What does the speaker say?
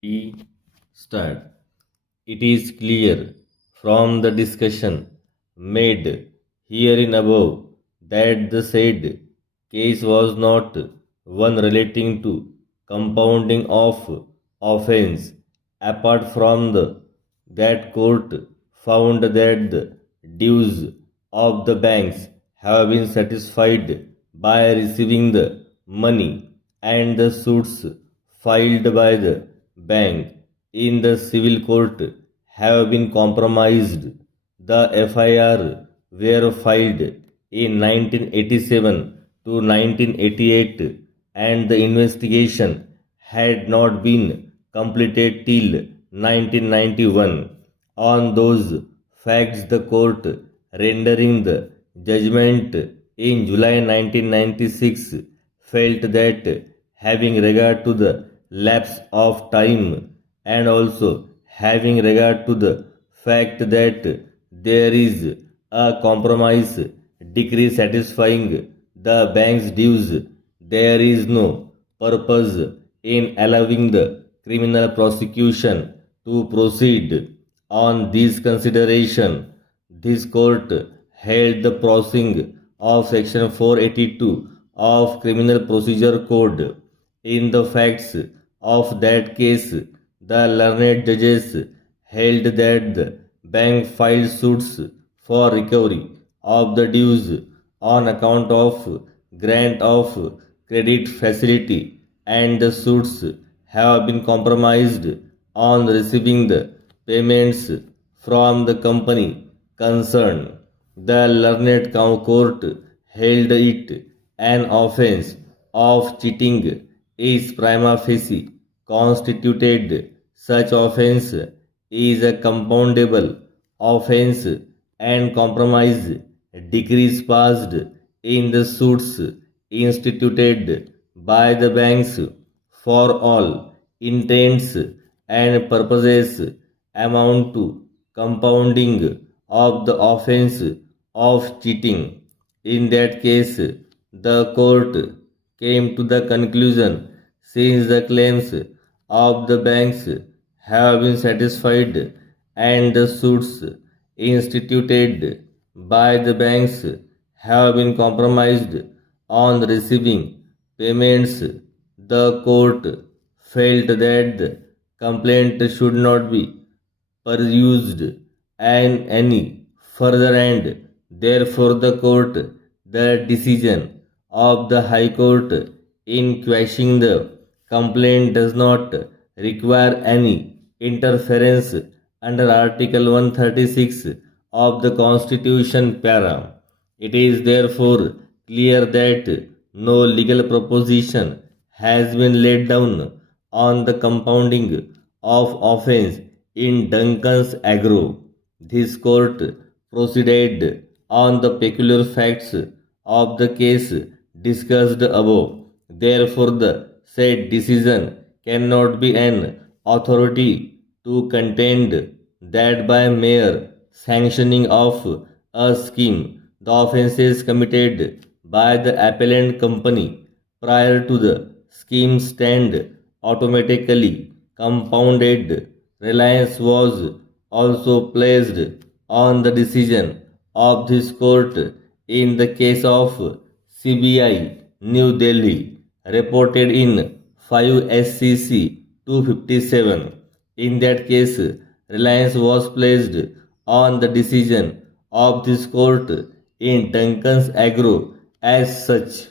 We start. It is clear from the discussion made herein above that the said case was not one relating to compounding of offense. Apart from that court found that the dues of the banks have been satisfied by receiving the money and the suits filed by the bank in the civil court have been compromised. The FIR were filed in 1987 to 1988 and the investigation had not been completed till 1991. On those facts, the court rendering the judgment in July 1996 felt that having regard to the lapse of time and also having regard to the fact that there is a compromise decree satisfying the bank's dues, there is no purpose in allowing the criminal prosecution to proceed. On this consideration, this court held the crossing of Section 482 of Criminal Procedure Code. In the facts of that case, the learned judges held that the bank filed suits for recovery of the dues on account of grant of credit facility and the suits have been compromised on receiving the payments from the company concerned. The learned court held it an offense of cheating is prima facie constituted. Such offense is a compoundable offense and compromise decrees passed in the suits instituted by the banks for all intents and purposes amount to compounding of the offense of cheating. In that case, the court came to the conclusion since the claims of the banks have been satisfied and the suits instituted by the banks have been compromised on receiving payments, the court felt that the complaint should not be pursued and any further and therefore the court the decision of the High Court in quashing the complaint does not require any interference under Article 136 of the Constitution para. It is therefore clear that no legal proposition has been laid down on the compounding of offense in Duncan's Agro. This court proceeded on the peculiar facts of the case discussed above. Therefore, the said decision cannot be an authority to contend that by mere sanctioning of a scheme, the offences committed by the appellant company prior to the scheme stand automatically compounded. Reliance was also placed on the decision of this court in the case of CBI New Delhi reported in 5 SCC 257. In that case, Reliance was placed on the decision of this court in Duncan's Agro as such.